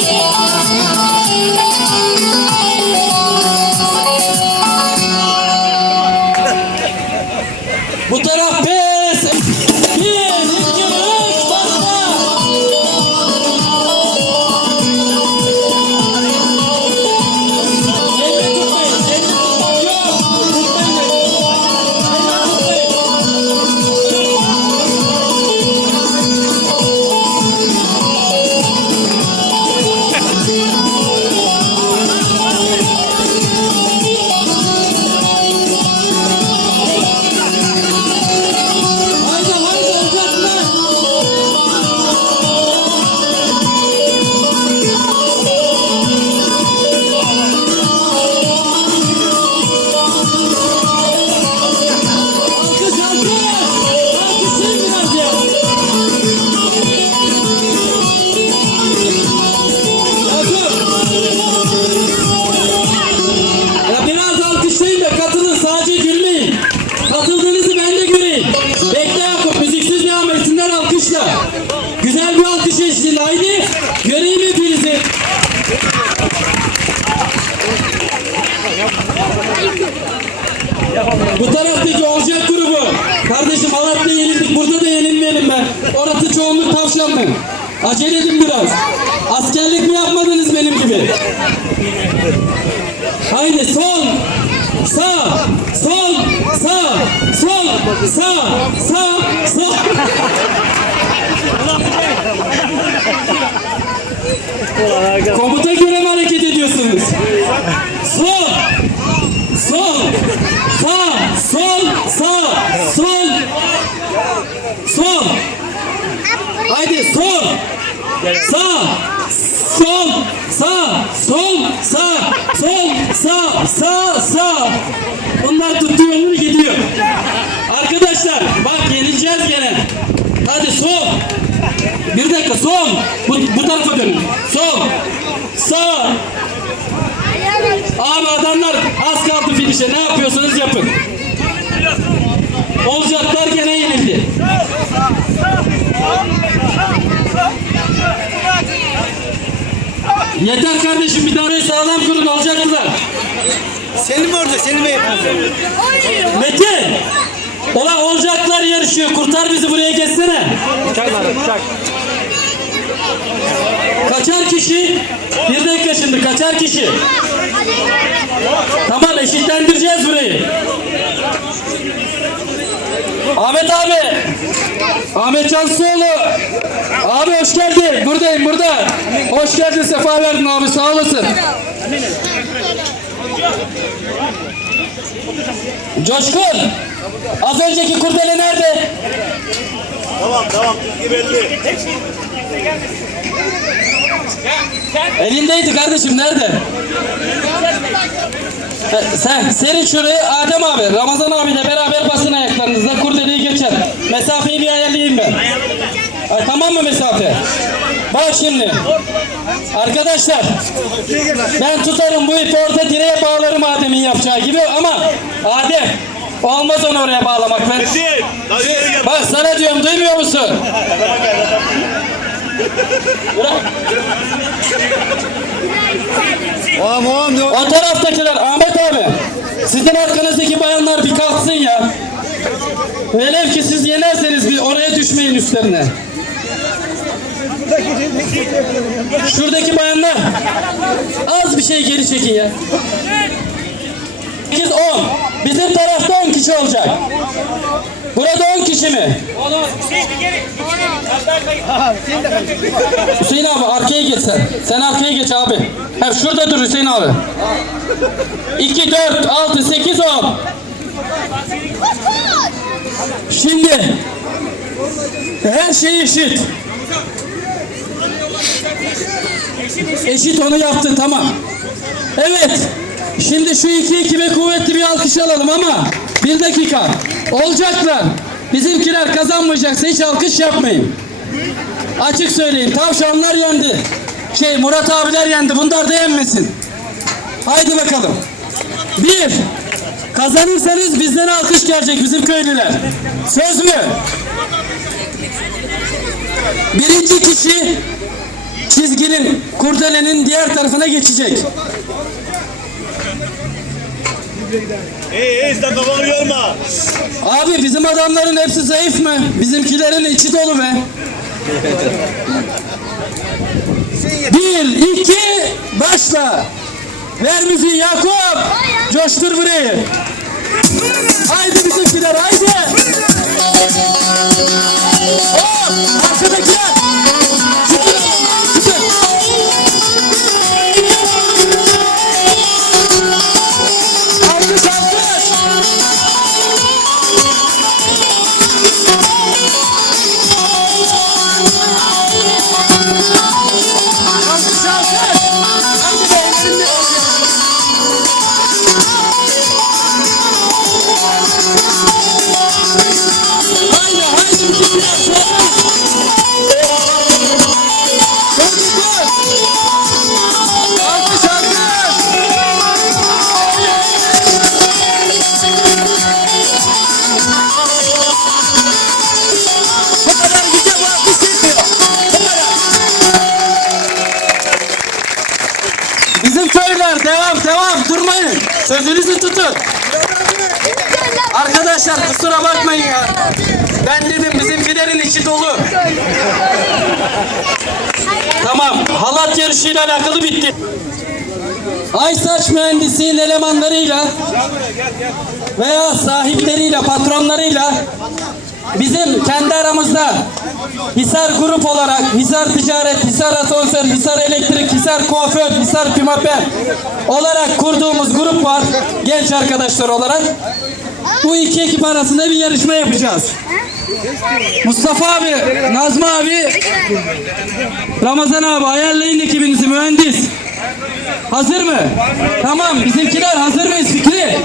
Yeah. Göreyim hepinizi. Bu taraftaki olacak grubu. Kardeşim Alat'ta yenildik. Burada da yenilmeyelim ben. Orası çoğunluk tavşan mı? Acele edin biraz. Askerlik mi yapmadınız benim gibi? Haydi sol, sağ, sol, sağ, sol, sağ, sağ, Komuta göre mi hareket ediyorsunuz? Sol. Sol. Sağ. Sol. Sağ. Sol. Sol. Haydi sol. Sağ. Sol. Sağ. Sol. Sağ. Sol. Sağ. Sağ. Sağ. Bunlar tuttu yolunu gidiyor. Arkadaşlar bak yenileceğiz gene. Hadi sol. Bir dakika sol. Bu, bu tarafa dönün. Sol. Sağ. Abi adamlar az kaldı finişe. Ne yapıyorsanız yapın. Olacaklar gene yenildi. Yeter kardeşim bir tane sağlam kurun olacaklar. Selim orada, Selim Bey. Metin! Ola olacaklar yarışıyor. Kurtar bizi buraya geçsene. Kaçar kişi? Bir dakika şimdi kaçar kişi? Tamam eşitlendireceğiz burayı. Ahmet abi. Ahmet Cansuoğlu. Abi hoş geldin. Buradayım burada. Hoş geldin sefa verdin abi sağ olasın. Coşkun. Az önceki kurdele nerede? Tamam, tamam, çizgi belli. Elindeydi kardeşim nerede? Sen serin şurayı Adem abi, Ramazan abiyle beraber basın ayaklarınızla kurdeleyi geçer. Mesafeyi bir ayarlayayım ben. Ay, tamam mı mesafe? Bak şimdi. Arkadaşlar ben tutarım bu ipi orada direğe bağlarım Adem'in yapacağı gibi ama Adem olmaz onu oraya bağlamak. Ben, Metin, bak sana diyorum duymuyor musun? Tamam, tamam. O taraftakiler Ahmet abi. Sizin arkanızdaki bayanlar bir kalksın ya. Velev ki siz yenerseniz bir oraya düşmeyin üstlerine. Şuradaki bayanlar az bir şey geri çekin ya. 8 10. Bizim tarafta 10 kişi olacak. Burada 10 kişi mi? Hüseyin abi arkaya geç sen. Sen arkaya geç abi. Ha, şurada dur Hüseyin abi. 2, 4, 6, 8, 10. Şimdi her şey eşit. Eşit onu yaptı tamam. Evet. Şimdi şu iki ekibe kuvvetli bir alkış alalım ama bir dakika. Olacaklar. Bizimkiler kazanmayacaksa hiç alkış yapmayın. Açık söyleyeyim. Tavşanlar yendi. Şey Murat abiler yendi. Bunlar da yenmesin. Haydi bakalım. Bir. Kazanırsanız bizden alkış gelecek bizim köylüler. Söz mü? Birinci kişi çizginin, kurdelenin diğer tarafına geçecek. Ey, sen kafanı yorma. Abi bizim adamların hepsi zayıf mı? Bizimkilerin içi dolu be. Bir, iki, başla. Ver müziği Yakup. Coştur burayı. Haydi bizimkiler haydi. Hop, arkadakiler. Bizim durmayın. Sözünüzü tutun. Arkadaşlar kusura bakmayın ya. Ben dedim bizimkilerin içi dolu. Tamam. Halat yarışıyla alakalı bitti. Aysaç mühendisliğin elemanlarıyla veya sahipleriyle, patronlarıyla bizim kendi aramızda Hisar grup olarak Hisar Ticaret, Hisar Asansör, Hisar Elektrik, Hisar Kuaför, Hisar Pimapen olarak kurduğumuz grup var. Genç arkadaşlar olarak. Bu iki ekip arasında bir yarışma yapacağız. Mustafa abi, Nazmi abi, Ramazan abi ayarlayın ekibinizi mühendis. Hazır mı? Tamam bizimkiler hazır mıyız Fikri?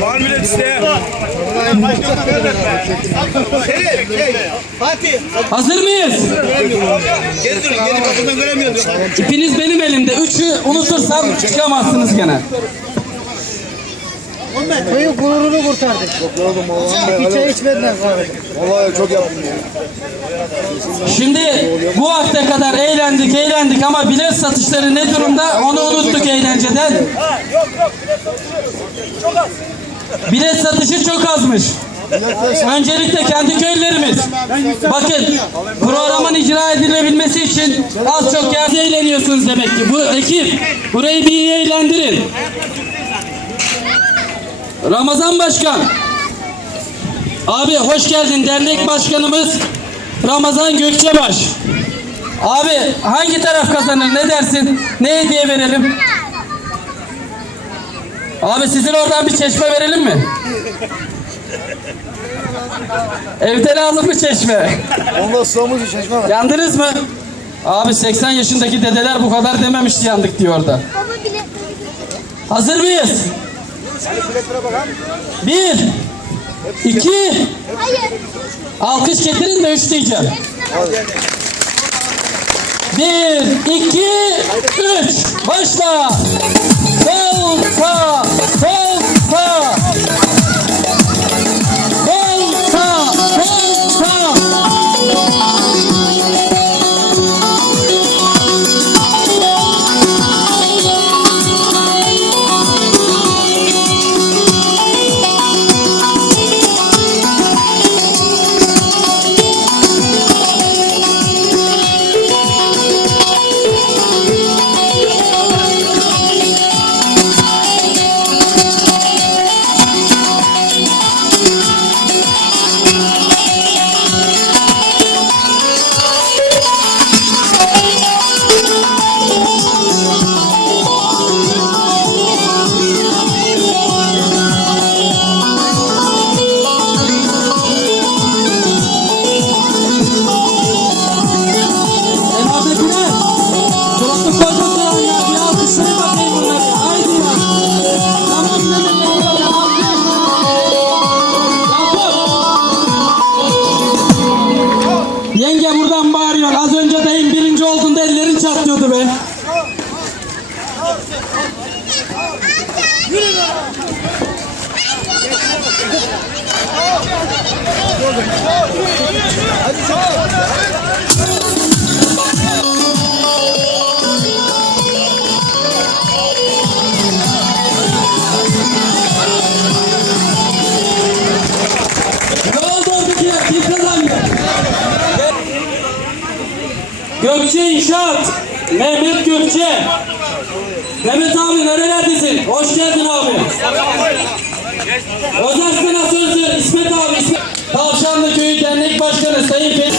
Var millet isteyen. Fatih. Hazır mıyız? Geri durun. Geri kapıdan göremiyorum. İpiniz benim elimde. Üçü unutursam çıkamazsınız gene. Köyün gururunu kurtardık. Bir çay içmeden kaldık. Vallahi çok yaptım ya. Şimdi bu vakte kadar eğlendik eğlendik ama bilet satışları ne durumda onu unuttuk eğlenceden. Bilet satışı çok azmış. Öncelikle kendi köylerimiz. Bakın programın icra edilebilmesi için az çok yerde eğleniyorsunuz demek ki. Bu ekip burayı bir iyi eğlendirin. Ramazan Başkan. Abi hoş geldin dernek başkanımız Ramazan Gökçebaş. Abi hangi taraf kazanır ne dersin? Ne hediye verelim? Abi sizin oradan bir çeşme verelim mi? Evde lazım mı çeşme? Onda ıslamış çeşme var. Yandınız mı? Abi 80 yaşındaki dedeler bu kadar dememişti yandık diyor orada. Hazır mıyız? Bir, iki, hayır. alkış getirin de üç diyeceğim. Bir, iki, üç. Başla. Sol, Gökçe İnşaat. Mehmet Gökçe. Mehmet abi nerelerdesin? Hoş geldin abi. Özel Asansör İsmet abi. Tavşanlı Köyü Dernek Başkanı Sayın Fe-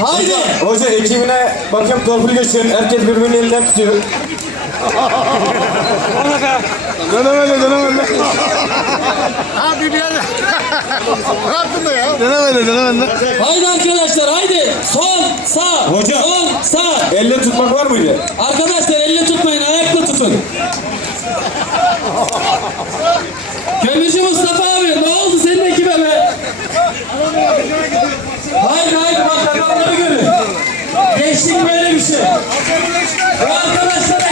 Haydi. Hoca ekibine bakayım torpil geçsin. Herkes birbirinin elinden tutuyor. Denemedi denemedi. Abi bir yere. Ne yaptın da ya? Denemedi denemedi. Haydi arkadaşlar haydi. Sol, sağ. Hocam. Sol, sağ. Elle tutmak var mıydı? Arkadaşlar elle tutmayın, ayakla tutun. Kömürcü Mustafa Gençlik böyle bir şey. Arkadaşlar